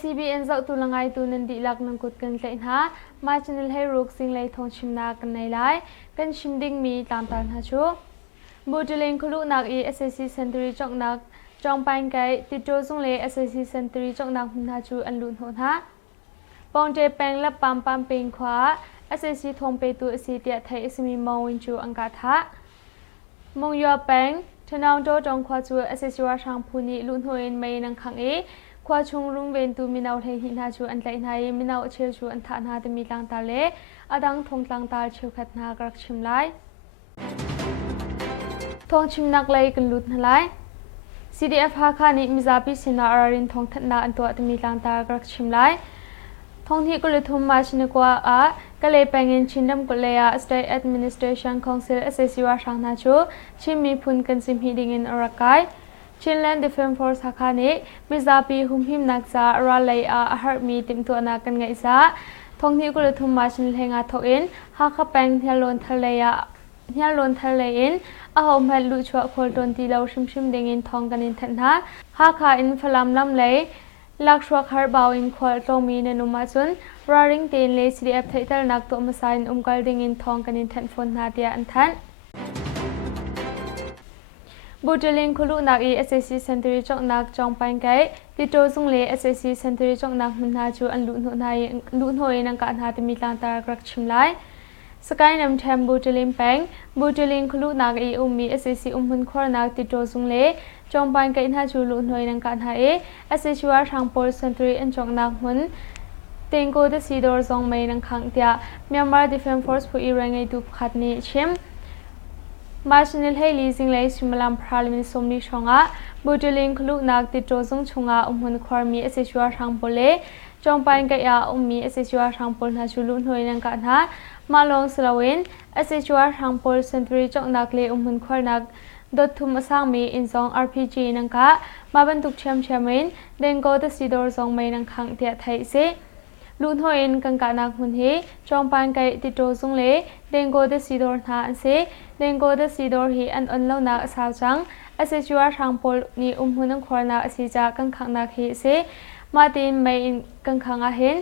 CBN เจ้าตุลังไงตุนันดีลักนังกุดกันเลยนะมาชนิลให้รูกสิ่งเลยทองชิมนากันในไลกันชิมดิ่งมีตามตามฮะชูบูจเลงคุลุนักSSC Century จอกนักจองไปไกติดโจซุงเลย SSC Century จอกนักหุ่นฮาชูอันลุนโหนะปองเจแปงและปั๊มเป็งขวา SSC ทงไปตัวสีเตียไทยสมีมองวินจูอังกาทะมงยัวแปงชนาวโจจองขวาจู SSC ว่าช่างพูนีลุนโหเอ็นไม่นังขังขวาชงรุงเวนตูมินาวเทหินฮาชูอันไหลไทยมินาวเชลชูอันทานาตมีลังตาเลอดังทงลังตาเชลขัดนากรักชิมไลทงชิมนักไลกันลุดนไล CDF ฮาคานิมิซาปิสินาอารินทงทัดนาอันตัวตมีลังตากรักชิมไลทงที่กุลทุมมาชินกว่าก็เลยไปเงินชินดัมกุเลยState Administration Council SSC ว่าช่างนาชูชิมมีพุนกันซิมฮีดิงินอรักไกChinland Defense Force ฮาคานิมิซาปีหุมหิมนักษาราเลยอาหารมีติมตัวนักกันไงซะทงที่กุลทุมมาชินเลงาทอินฮาคาแปงเฮียลนทะเลอินอาหอมแผ่นลุชัวโคลตนตีเราชิมเดงินทองกันอินทันฮะฮาคาอินฟลามลำเลยลักชัวคาร์บาวอินโคลตมีเนนุมาซุนราริงเตนเลสดีเอฟไทเตลนักตัวมาไซน์กลเดงินทองกันอินทันฟอนนาเดียอันทันบูเจลิงคุลุนักSSC Century จอกนักจองไปไกติโจซุงเล SSC Century จอกนักมันหาจูอันลุนโหยนังการหาตมีลางตากรักชิมไลสกายนำแทมบูเจลิงแปงบูเจลิงคุลุนักมี SSC หุ่นคอร์นักติโจซุงเลจองไปไกหาจูลุนโหยนังการหาSSC ว่าทางโพล Century อันจอกนักหุ่นเต็งโกเดซีดอร์ซองไม่นังขังเตียMyanmar Defense Force ผู้อีแรงไงดูขัดนี้ชิมมาชนิลให้ลีซิงเลยชิมลำพราลิมิสมนิชงะบูเจลิงคลุนักติดโจซงชงะหุ่นความีSSCว่าทางโพเลจงไปกับยามีSSCว่าทางโพลนาชูลุนหน่วยนังกันฮะมาลงสลาวินSSCว่าทางโพลเซนตุรีจงนักเลหุ่นควานักดดทุมสร้างมีอินซอง RPG นังกะมาบรรทุกเชียมินเดงโกตซีดอร์ซองไม่นังขังเตียไทยเซลุนหอยกังกานักหุ่นเฮจงไปกับติดโจซงเลเดงโกตซีดอร์นาเซเดงโกตซีดอร์ฮีอันอันเล่านักสาวจังSSCว่าทางโพลนี่หุ่นนังควานักสีจากกังขังนักเฮเซมาตินไม่กังขังอาเห็น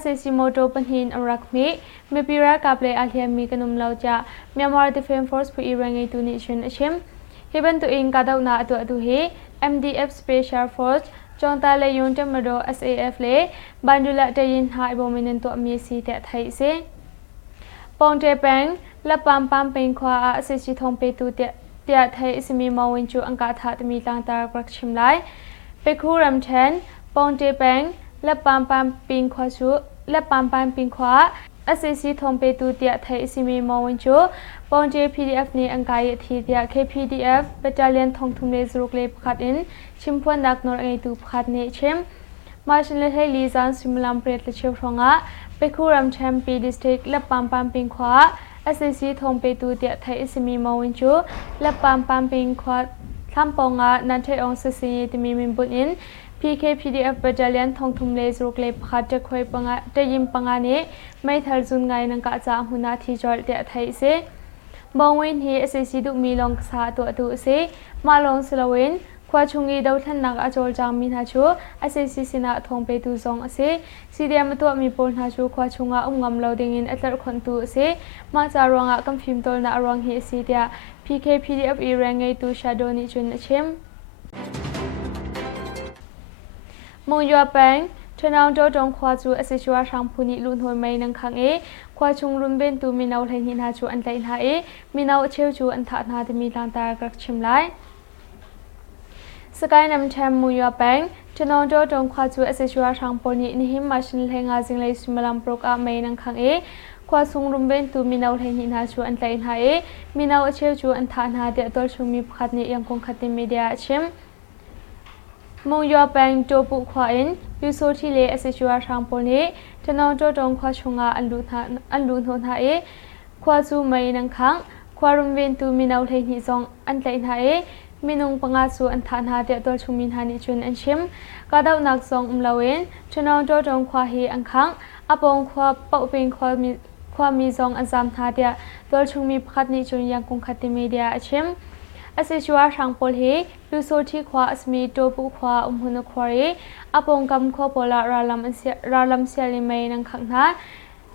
SSC โมโตปันหินอรักมีปีรักกับเลยอาเลียมีกันนุ่มเราจะMyanmar Defense Force ผู้อีแรงไงตัวนี้ชนชิมเฮบันตัวเองกาดาวนาตัวเฮ MDF Special Force จงตาเลยยนต์มาโด SAF เลยบันดุละเตยินหายบอมินันตัวมีสีแต่ไทยเซปองเจแปงและปั๊มเป็นขวา SSC ทงไปตัวเตียไทยสมีมาวินจูอังกาธาตมีต่างตากรักชิมไลไปคู่รำแทนปองเจแปงและปั๊มปิงขวาชูและปั๊มปิงขวา SSC ทงไปตัวเตียไทยสมีมาวินจูปองเจ PDF นี้อังกายทีเตีย KPDF เบตาเลียนทงทุมเลสรุกเลปขัดอินชิมพวนดักนอร์ไอตูขัดเนชิมมาชินเลให้ลีซานซิมลัมเปรตเลเชฟรองะไปคู่รำแชมปีดิสตริกและปั๊มปิงขวา SSC ทงไปตัวเตียไทยสมีมาวินจูและปั๊มปิงขวาทำปองะนันเทองซิซีตมีมิมบุญอินPKPDF เบตาเลียนทงทุมเลสรุกเลปขัดจะคอยปังจะยิมปังนี้ไม่ทันจุนไงนังกะจาหุนาทีจอดเตียไทยเซบองวินฮีSSC ดุมีลองสาตัวเซมาลองสลาวินควาชงอีดาวทันนักอาจอลจางมีนาชู SSC สินะทงไปตูซองเซCDM ตัวมีปนนาชูควาชงอางำเราดิงินอัตรคนตูเซมาจารวงกัมฟิมตอลนาอรวงฮีซีเดีย PKPDF อีแรงไงตูชาโดนิจุนเชมมงยัวแปงชนาวโจจงควาจู SSC ว่าทางพูนิลุนหวยไม่นังขังควาชงรุนเบนตูมีนาวไทยหินหาจูอันไทยหามีนาวเชลจูอันทานาตมีลางตากรักชิมไลสกายนำแชมมูยัวแปงชนาวโจจงควาจู SSC ว่าทางพูนินิหิมมาชินเลงาจิงเลยสมลัมปรกอาไม่นังขังควาชงรุนเบนตูมีนาวไทยหินหาจูอันไทยหามีนาวเชลจูอันทานาเดียตัวชงมีพัดนี้ยังคงขัดมีเดียชิมมงยัวแปงโจปุขวาอินยูโซที่เลSSC ว่าทางโพนี้ชนาวโจจงควาชงอาอันลุนโหนาควาจูไม่นังขังควารุมเวนตูมีนาวไทยหิซองอันไทยหามีนงปังอาสูอันทานหาเดียตัวชงมินหานิจุนอันชิมกาดาวนักซองลาเวนชนาวโจจงควาฮีอังขังอปองควาเป่าเป็นความมีซองอันซามหาเดียตัวชงมีพัดนิจุนยังคงขัดมีเดียชิม อเซชัวทางโพลเฮดูโซที่ขวาสมีโตปุขวาหุนควารีอปงกำขวโพลาราลัมเซียลิเมนังขังนา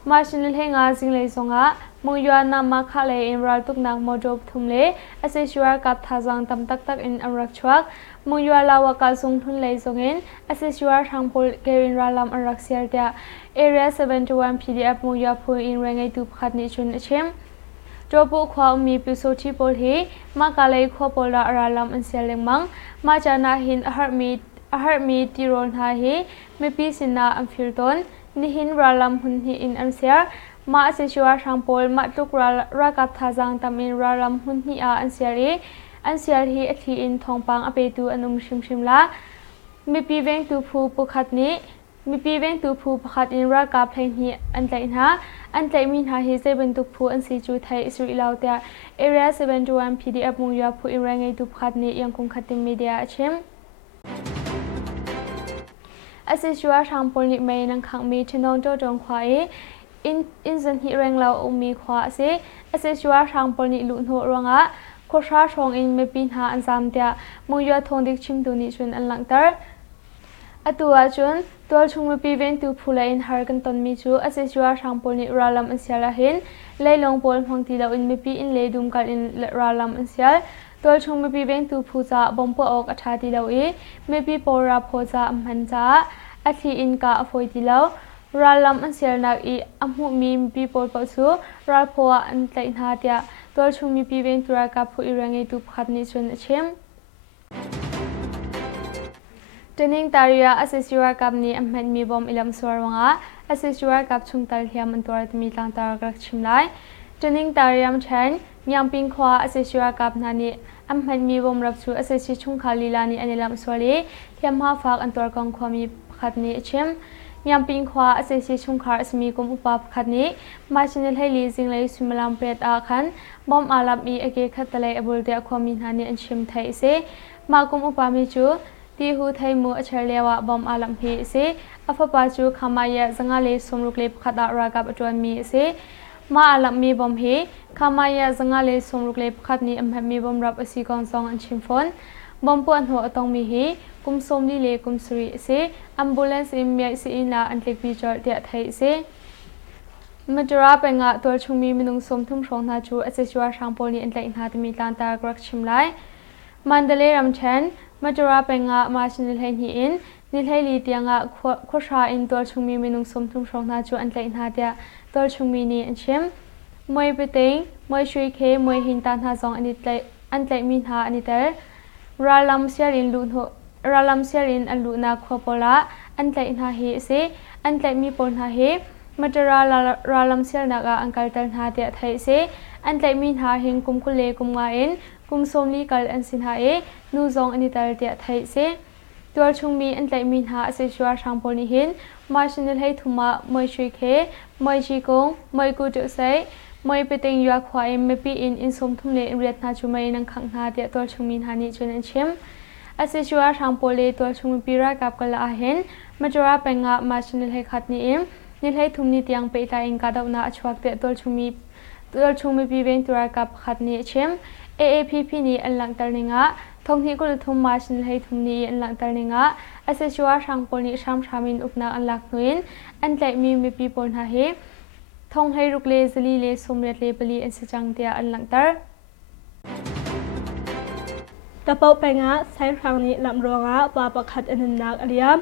มาชินเลงาจิงเลยซงะมุยานามาคาเลอินรัลตุกนักโมโดทุมเลอเซชัวกับทาจังตัมตักอินอัมรักชวักมุยาลาวกาซุงทุนเลยซงอินอเซชัวทางโพลเกรินรัลัมอันรักเซียเดียเอเรีย71 PDF มุยาพูอินเรงไอตุพัดนิชุนเชมโจบุขวามีปิโซที่โพลเฮมากาเลยขวโพลาราลัมอันเซียเลงมังมาจานาหินอาหารมีติโรนฮาเฮไม่ปีสินาอัมฟิลตอนนิหินราลัมหุนฮีอินอันเซียมาเซชัวทางโพลมาตุกรากับทาจังตามินราลัมหุนฮีอาอันเซียรีอันเซียรีอธิอินทองปังอเปตูอนุมชิมละมีปีเวงตูพูปุขัดนี้มีปีเวงตูพูปุขัดอินรากับเพลงฮีอันใจนะอันใจมินหาเฮเซเป็นตุพูอันซีจูไทยอิสราเอลเตียเอเรีย71 PDF มุงยาพูอินแรงไอตุขัดนี้ยังคงขัดติมีเดียเชมอาศัยชัวทางโพลิเมนังขังมีชนองโจจงควายอินสันฮิแรงเรามีขวาเสอาศัยชัวทางโพลิลุนหัวรองะโคชาชงอินไม่ปีนหาอันซามเตียมุงยาทงดิชิมตุนิชวนอันหลังเตอร์ตัวจุนตัวชงไม่ปีเวนตูพูเลอินฮาร์กันตอนมีจูอาศัยชัวทางโพลิราลัมอันเซียละเห็นเลยลงโพลพังทีเราอินไม่ปีอินเลดุมกันอินราลัมอันเซียตัวชงไม่ปีเวนตูพูจาบอมปออกอัฐาทีเราไม่ปีปอราโพจาอัมพันจาอาทิอินกาอฟอยติลาวราลัมอันเซียนักอัมหุมีปีปอลปัสูราลพัวอันไตนาเตียตัวชงมีปีเวนตุรากับผู้อิรังเอตุพัดนิชนเชมเจนิงตาริยาอาศัยชัวกับนี้อัมพันมีบอมอิลัมสวารวงอาอาศัยชัวกับชุงตัลเทียมันตัวมีทางตากรักชิมไลเจนิงตาริยามเชนยังปิงขวาอาศัยชัวกับนานีอัมพันมีบอมรับชูอาศัยชิชุงคาลีลานีอันอิลัมสวารีเทียมหาฝากอันตัวกองความมีขัดนี้เช่นยามปิงขวาอาศัยชิชุงคาร์สมีกุมอุปาขัดนี้มาชินให้ลีซิงเลยสุมลามเปรตอาคันบอมอาลับมีเอเกขัดตะเลอบุลเดียความมีนานีอันชิมไทยเสมากุมอุปามิจูที่หูไทยมูอัชเลวะบอมอาลัมฮีเสอัฟปาจูขามายะสังเลสมรุกเลปขัดอารากับจวนมีเสมาอาลัมมีบอมฮีขามายะสังเลสมรุกเลปขัดนี้อัมมีบอมรับอสิกองซองอันชิมฟอนบอมปวนหัวตองมีฮีกุมสมลีเลกุมสุริเซอัมบูเลนส์อิมเมียสิอินลาอันเล็กวิจารเดียไทยเซมาจราเป็นงะตัวชงมีมินุงสมทุ่มชงนาจูอาศัยชัวทางโพลีอันเล็กนาตมีลานตากรักชิมไลมันเดเลรัมเชนมาจราเป็นงะมาชินิลเฮนฮีอินนิลเฮลีเตียงะโคชาอินตัวชงมีมินุงสมทุ่มชงนาจูอันเล็กนาเดียตัวชงมีนีอันเชมมวยเปติงมวยช่วยเคมวยหินตานหาซองอันเล็กมีหาอันนี้เตอราลัมเซียรินลุนโฮราลัมเซียรินอันลุนาควโปลาอันเล็กนาเฮเซอันเล็กมีปนหาเฮมาจราลัมเซียนากาอันกัลตันหาเดียไทยเซอันเล็กมีหาเฮงกุมคุเลกุมงาเอ็นกุมสมลีกัลอันสินหาเอนูซองอันนี้เตอเดียไทยเซตัวชงมีอันเล็กมีหาเซชัวทางโพนิหินมาชินิลให้ทุมามวยช่วยเคมวยจีกงมวยกูจุเซมวยไปเต็งยักควายไม่ปีอินสมทุ่มเลเรียดนาจุไม่นังขังหาเดียตัวชงมีหานิชนเชมอาศัยชัวทางโพลีตัวชงมีปีรักกับกลาเห็นมาจราเป็นงะมาชินิลให้ขัดนี้นิลให้ทุมนิตยังไปตาอิงกาดาวนาชวักเดียตัวชงมีปีเวนตัวกับขัดนี้เชมAAPP นี้อันหลังตานิงะทงที่กุลทุมมาชินิลให้ทุมนี้อันหลังตานิงะอาศัยชัวทางโพลีชามชามินอุปนักอันหลักหนุนอันแต่มีปีปนหาเฮทงให้รุกเลสลีเลสมเร็จเลบลีอันสจังเตียอันหลังตาตะเปาไปงะใช้ครั้งนี้ลำรองะปาปะขัดอันนักอริยม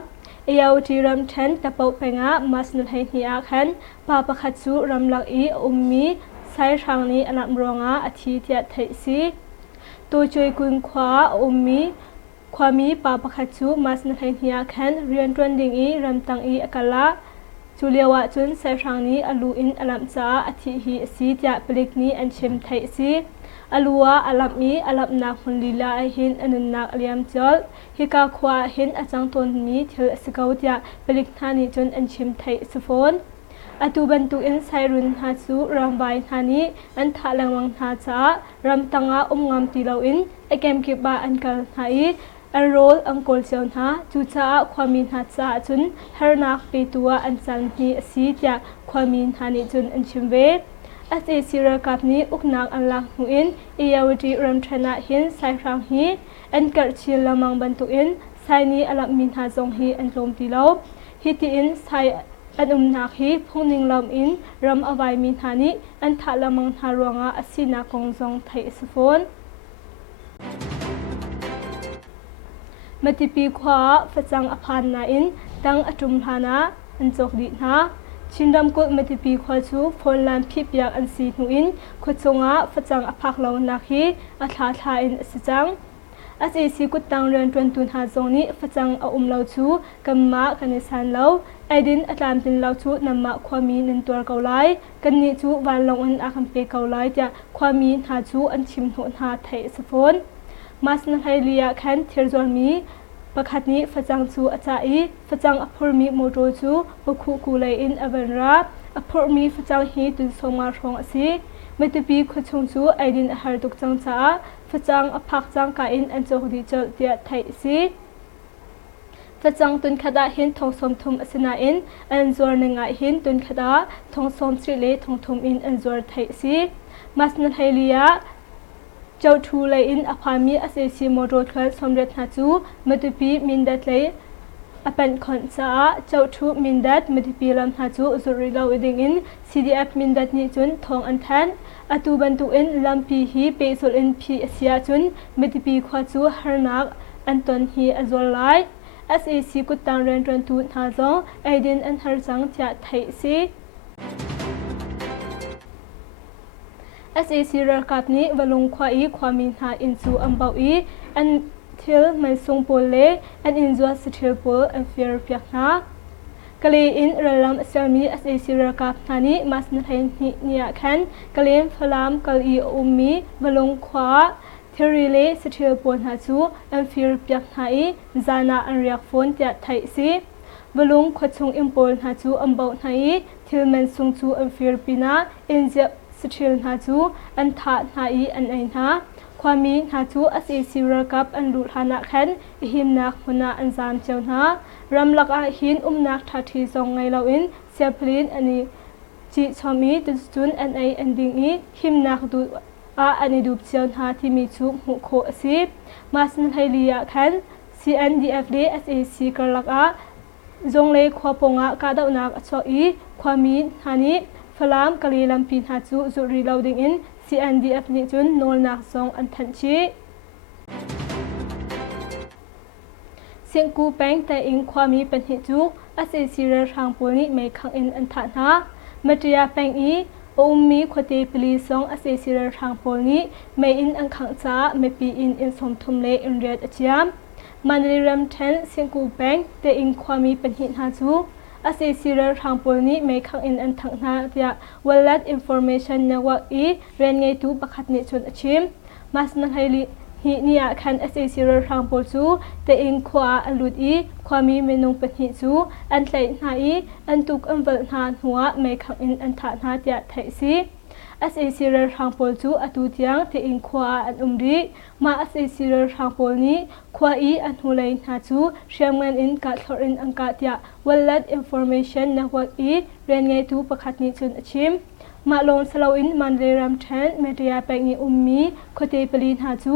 เอวจีรัมเชนตะเปาไปงะมาสนุให้ฮีอาคันปาปะขัดสูรำลักอีมีใช้ครั้งนี้ลำรองะอาทิตย์ไทยซีตัวช่วยกุนขวามีความมีปาปะขัดสูมาสนุให้ฮีอาคันเรียนตรวนดิ่งอีรำตังอีอกาลาจูเลียวะจุนใช้ครั้งนี้อลูอินอลัมซาอาทิฮีซีจะปลิกนี้อันเชมไทยซีอลัวอลับมีอลับนักคนลีลาหินอนุนักเลียมจอลฮิกาควาหินอาจังตนมีเธอสกาวจะปลิกธานีจนอันชิมไทยสฟอนอตูบันตุอินไซรุนฮาซูรำบายธานีอันทะลังวังฮาจารำตังอาองามตีลาวินไอเกมกิบาอันกัลไฮอันโรลอังกอลเซลนาจูจ้าความมินฮาจาจุนฮาร์นักไปตัวอันสันนีสีจะความมินฮานีจนอันชิมเว SAC ระกับนี้อุกนักอันลักหูอินอียาวดีรัมชนะหินไซรังฮีอันกัดชิลละมังบันตุอินไซนี้อลักมินหาจงฮีอันลมตีลบฮิติอินไซอันนักฮีพงนิงลำอินรำอวัยมินหานี้อันทัละมังหารวงอาศินากงจงไทยสฟอนมาติปีขวาฟัจังอภันนาอินดังอจุมธานะอันจกดีนะชินดำกุมาติปีขวาชูฟอนลานพิบยากอันสีหนูอินขุดจงอาฟัจังอภักเหล่านักฮีอัฐาทาอินสิจังSAC กุตังเรียนจนตุนหาจงนี้ฟัจังเอาเหล่าชูกัมมะกันนิสันเหล่าไอดินอัตลามตินเหล่าชูนำมาความมีนินตัวเกาไลกันนิชูวันลงอันอาคัมเปเกาไลจะความมีหาชูอันชิมโหนหาไทยสฟอนมาสนไทยเลียแคนเทอร์จอลมีประคัดนี้ฟัจังชูอาจารย์ฟัจังอภุรมีโมโตชูบคุกูไลอินอเวนราอภุรมีฟัจังฮีตุนสงมาทองอสีไม่ตุปีขชงชูไอดินอาหารตุกจังจ้าฟัจังอภักจังกาอินอันโจดีเจลเดียไทยสีฟัจังตุนขดาหินทองสมทุมอสินาอินอันจวร์หนึ่งหินตุนขดาทองสมสิเลทองทุมอินอันจวร์ไทยสีมาสนันไฮเลียเจ้าทูเลยอินอภามีSACโมโดลเคลสมเด็จนาจูไม่ตุปีมินดัดเลยอเป็นคนจ้าเจ้าทูมินดัดไม่ตุปีลำนาจูจุริลาวิดิงอิน CDF มินดัดนิจุนทองอันแทนอตูบันตุอินลำปีฮีเปโซลอินพีเซียจุนไม่ตุปีขวาจูฮาร์นักอันตอนฮีอจวลไลSAC กุตังเรียนจนตุนหาจงไอเดนอันฮาร์จังจะไทยซี SAC ระกับนี้วลงควายความมีหาอินซูอัมเบาอีอันเทลมันทรงโปเลอันอินซัวสเทลโปลอันเฟียร์เปียกนากะเลอินระลำเซลมี SAC ระกับนานี้มาสนไทยเนี่ยแคนกะเลนฟลามกะลีอุมมีวลงควาเทริเลสเทลโปลหาจูอันเฟียร์เปียกนาอีจานาอันเรียกฟอนจะไทยซีวลงขดชงอิมโปลหาจูอัมเบานาอีเทลมันทรงจูอันเฟียร์ปีนาอินเจสเทลนาจูอันทานาอีอันไอนาความมีนาจูSAC ระกับอันดูฐานะแคนหิมนักหัวหน้าอันจามเจ้านารำลักอาหินนักทัทีทรงไงเราอินเซียพลินอันนี้จีชอมีตุจุนอันไออันดิงอีหิมนักดูอันนี้ดูเจ้านาที่มีชุบหุโคสีมาสนไทยเลียแคน CNDF เด SAC กลักอาจงเลยขวาปงอากาดนักชออีความมีนานี้ฟลามกะลีลำปีนหาจูจุริลาวดิงอิน CNDF นิจุนโนลนักซองอันทันชีเสียงกูแป้งแต่อิงความมีเป็นหิจูSAC ระทางปูนี้ไม่ขังอินอันทันหามัตยาแป้งอีอุมมีขวดปลีซองSAC ระทางปูนี้ไม่อินอันขังจ้าไม่ปีอินสมทุมเลอินเรียดอจยามมันเริ่มเทนเสียงกูแป้งแต่อิงความมีเป็นหิหาจูSAC ระทางปูนี้ไม่ขังอินอันทังนาเดีย Wallet Information Network อีเรียนไงตูประคัดนิชนชิมมาสนันไฮลีฮีเนี่ยแคน SAC ระทางปูจูแต่อิงขวาอันลุดอีความมีเมนูเป็นหิจูอันไหลนาอีอันตุกอันเวลนาหัวไม่ขังอินอันฐานนาเดียไทยซีSAC ระทางปูจูอตุเตียงแต่อิงขวาอันรีมา SAC ระทางปูนี้ขวาอีอันหูเลยนาจูเชียงแมนอินกัดทอรินอังกัดเดีย Wallet Information Network อีเรียนไงตูประคัดนิชนชิมมาลงสลาวินมันเรรัมเทนเมเดียแปงอีอุมมีคเตปลีนหาจู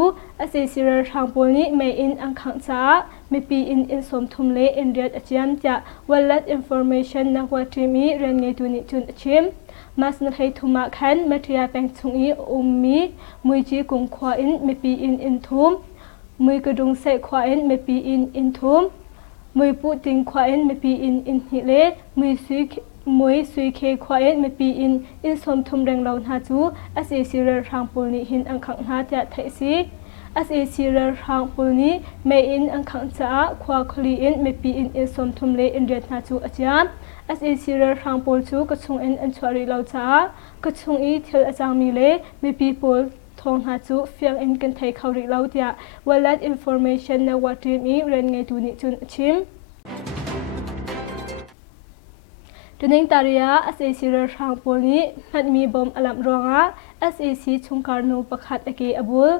SAC ระทางปูนี้ไม่อินอังขังจ้าไม่ปีอินสมทุมเลอินเรียดอจยมจะ Wallet Information Network ทีมีเรียนไงตูนิชนชิมมาสนไทยทุมาแคนเมเดียแปงชงอีอุมมีมุยจีกุงควาอินไม่ปีอินทุมมุยกระดุงเสกควาอินไม่ปีอินทุมมุยปูติงควาอินไม่ปีอินฮิเลมุยซุยเคควาอินไม่ปีอินสมทุมแรงเราหาจู SAC ระทางปูนี้หินอังขังหาจะไทยซี SAC ระทางปูนี้ไม่อินอังขังจ้าควาคลีอินไม่ปีอินสมทุมเลอินเรียนหาจูอาจารย์SAC ระทางปูจูกระชงอินอันชวริเราจ้ากระชงอีเทลอาจารย์มีเลไม่ปีปูทองหาจูเฟียงอินกันไทยเขาริเราเดีย Wallet Information Network ทีมีเรียนไงตูนิจุนชิมตัวนิงตาริยา SAC ระทางปูนี้มันมีบอมอลัมรองะ SAC ชงการนูประคัดอเกอบุล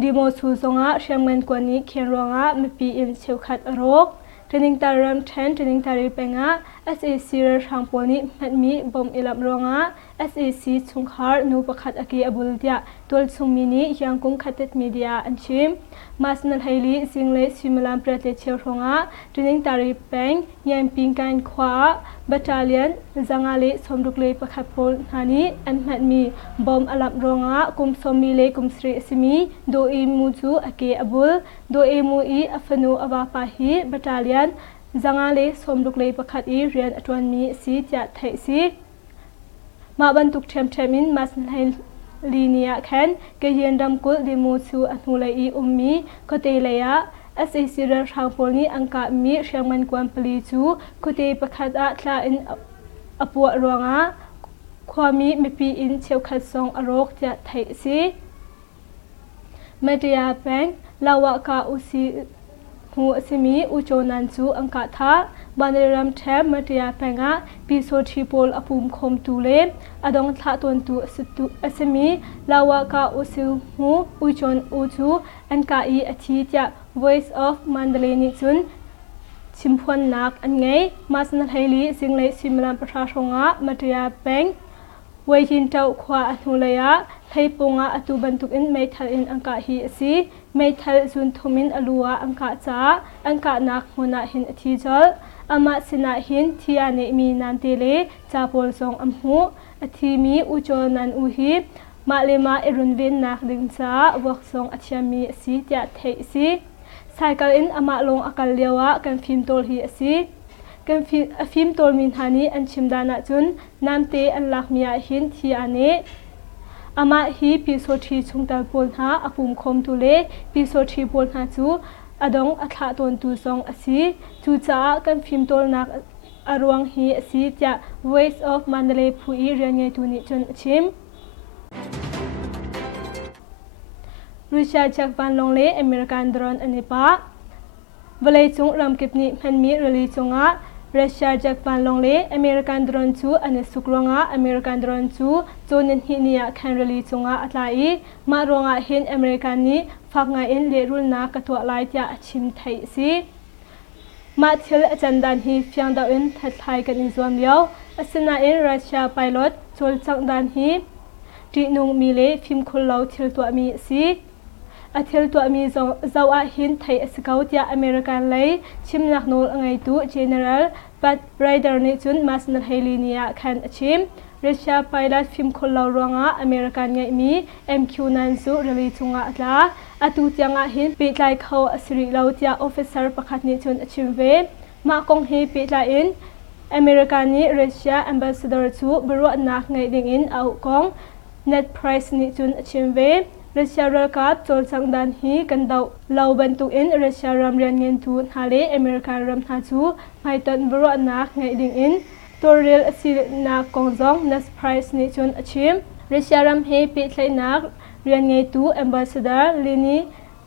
ดีโมซูซงะเชียงแมนกว่านี้เขียนรองะไม่ปีอินเชลคัดอรก training taram ten training tari penga SAC ra thangpolni matmi bom ilam ronga SAC chungkhar nu pakhat aki abultia tol chungmini yangkung khatet media anchim masnal haili single simulam pratle chewronga training tari peng yamping kan khwa battalion zangale somdukle pakhat pol hani an matmi bom alam ronga kum somile kum sri simi do e muju ake abul do e mu I afanu awapa hi battalion zangale somdukle pakhat I rian atwan mi si tia thai si ma bantuk them masnal linia khan ke yendam kul dimu chu anulai I ummi kote leya SAC ra thangpolni angka mi shangman kwan pali chu kote pakhata thla in apua ronga khwami mipi in chewkhat song arok tia thai si media bank lawa ka usi hu asimi uchonan chu angka tha banram them media penga piso thipol apum khom tule adong thla ton tu asimi lawa ka usi hu uchon uchu anka I athi tia voice of mandalay ni chun chimphon nak angai masna haili singlei simlam prathonga media bank Waihin tau khwa anulaya thaiponga atu bantuk in meithal in angka hi asi meithal zun thomin alua angka cha angka nak hona hin athijal ama sina hin thiane mi nantele chapol song amhu athimi uchonan uhi malema erunvin nak dingcha wak song athiami asi tia thei si cycle in ama long akal lewa kan phim tol hi asi kan film tol min hani an chimdana chun namte an lakmia hin thi ane ama hi pisothi chungtal pol ha apum khom tule pisothi pol ha chu adong atha ton tu song asi chu cha kan film tol nak arwang hi asi tia voice of mandalay phui ranye tu ni chun chim Russia Japan longle American drone anipa Valai chung ramkipni manmi rali chunga Russia Japan longle American drone chu ane sukronga American drone chu chonin hinia khan rali chunga atlai ma ronga hin American ni faknga in le rul na katwa lai tia achim thai si ma thil achandan hi fyangda in thathai kan inzom leo asina in Russia pilot chol changdan hi ti nung mile phim khullo thil to mi si athil to mi zawa hin thai ascoutia American lay chimnak nol angai tu general but rider ni chun masnal helinia khan achim Russia pilot film khullo ronga American ngai mi MQ9 su rali chunga atla atu tianga hin petlai khaw asri lautia officer pakhat ni chun achim ve ma kong hi petla in American ni Russia ambassador chu bro nak ngai ding in au kong net price ni chun achim ve Russia World Cup chol changdan hi kan dau lau bantu in Russia ram rian ngen tu hale America ram tha chu maiton bro nak ngai ding in torrel asi na kongjong nas price ni chun achim Russia ram he pe thlai nak rian ngai tu ambassador Lini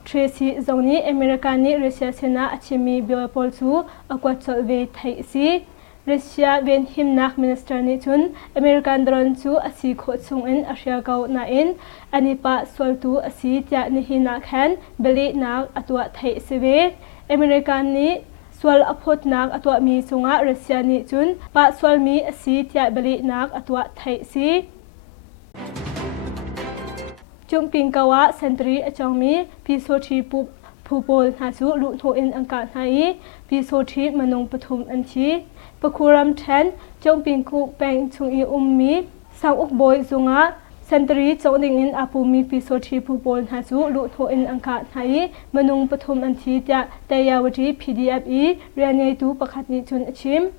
Tracy zoni America ni Russia sena achimi biopol chu akwa chol ve thai si Russia ven himnak minister ni chun American drone chu asi kho chung in asia gau na in anipa soltu asi tia ni hina khan beli nak atwa thai sive American ni swal aphot nak atwa mi chunga Russia ni chun pa swal mi asi tia beli nak atwa thai si chumping kawa century achongmi pisothi phupol na chu lu tho in angka nai pisothi manung pathum anchi Pakuram 10 Chongping ku peng chungi ummi sang uk boy zunga century chongding in apumi pisothi phupol na chu lu tho in angka nai manung pathum anthi tia tayawati PDF e rianei tu pakhat ni chun achim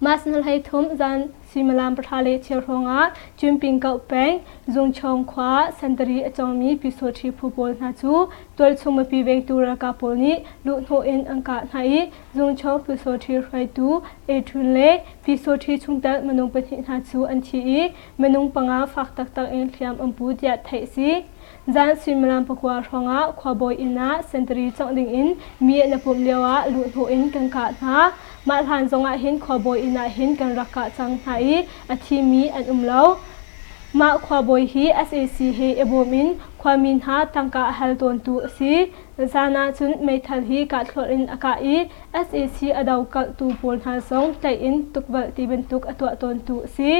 masnal hai thum zan simalam prathale cherhonga chumping ka peng zungchong khwa century achongmi pisothi phupol na chu tol chuma pi veng tura ka polni lu tho in angka nai zungchong pisothi rai tu etunle pisothi chungtal manung pathi na chu anthi manung panga fak tak tak en thiam ampu tia thai si zan simalam pakwa ronga khwaboi ina century chongding in mi na pum lewa lu tho in kangka na ma than zonga hin khwaboi ina hin kan raka chang thai athi mi an umlo ma khwaboi hi SAC he ebomin ความมินหาตังกะฮัลตนตูสีซานาจุนไม่ทัลฮีกาทลอินอากาอี SAC อดาวกัลตูปูนหาสงใจอินตุกบัลตีเป็นตุกอตัวตนตูสี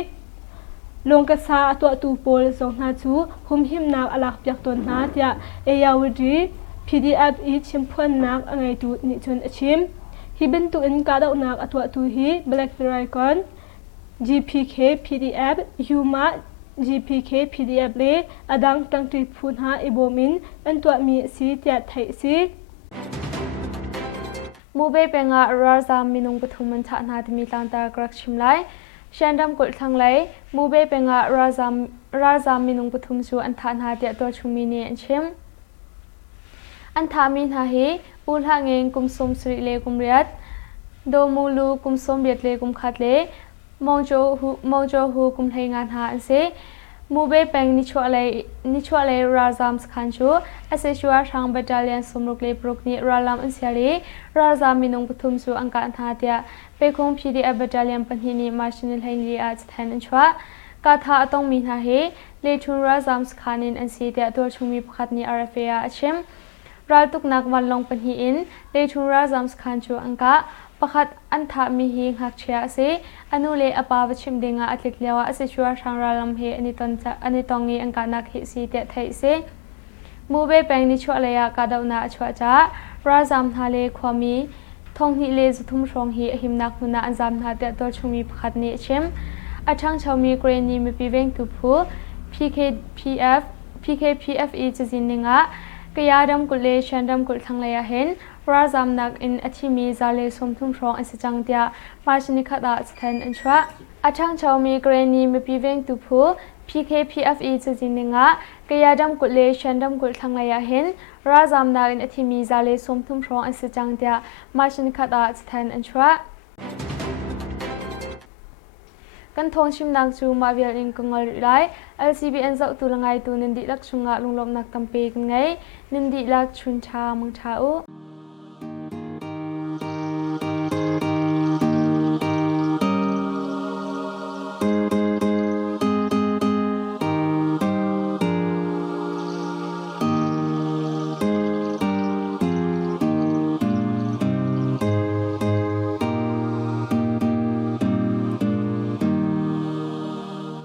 ลงกษาตัวตูโปลสองนาจูหุมหิมนักอลักเปียกตนนาเดียเอยาวดี PDF อีชิมพวนนักไงตูนิชนชิมฮิเป็นตุอินกาดาวนักอตัวตูฮี BlackBerry ก่อน GPK PDF ยูมา GPK PDF เลอดังตั้งตรีพูนหาอิโบมินอันตัวมีสีเตียไทยสีมูเบเปงะราซามินุงปฐุมมันชะนาติมีตังตากรักชิมไลเชนดำกุลทังไลมูเบเปงะราซามินุงปฐุมชูอันทานาเตียตัวชุมีเนียนชิมอันทามีนาฮีอุลหางเงกุมสมสริเลกุมเรียดโดมูลูกุมสมเบียดเลกุมขัดเลมองโจหูกุมไทยงานหาอันเซมูเบเปงนิชวเลราซามสคันชูอาเซชัวทางบัตเลียนสมรุกเลปรุกนีราลามอันเซียรีราซามินุงปฐุมชูอังการทาเตียเปคงพีดีบัตเลียนปัญหินีมาชินิลไฮลีอาจแทนอันชัวกาธาต้องมีนาเฮเลทุนราซามสคันินอันเซียเตียตัวชุมีพัดนีอาร์เฟียอาชิมราตุกนักวันลงปัญหิอินเลทุนราซามสคันชูอังกาประคัดอันทามีหิงหักเชียเซอนุเลอปาวชิมเดงาอัตลิกเลวะเซชัวทางราลัมเฮอันนี้ตองนี้อังกานักเฮซีเตไทยเซมูเบแปงนิชัวเลยากาดาวนาชัวจ้าราซามทาเลความมีทองฮิเลจุทุมชองฮีหิมนักมุนาอันซามทาเตตัวชุมีพัดนี้ชิมอาช่างชาวมีเกรนีมีปีเวงตุพู PKPFE จะจินนิงะกยาดำกุเลชันดำกุลทังเลยเห็นราซามนักอินอธิมีซาเลสมทุมชองอันสจังเตียมาชนิคดาสแทนอันชัวอาช่างชาวมีเกรนีมีปีเวงตุพู PKPFE จะจินนิงะกยาดำกุเลชันดำกุลทังเลยเห็นราซามนักอินอธิมีซาเลสมทุมชองอันสจังเตียมาชนิคดาสแทนอันชัวกันทงชิมนักจูมาเวียลิงกังอลไล LCBN เจ้าตุลไงตูนินดิลักชุงะลุงลมนักตัมเปกันไงนินดิลักชุนชามังชาอุ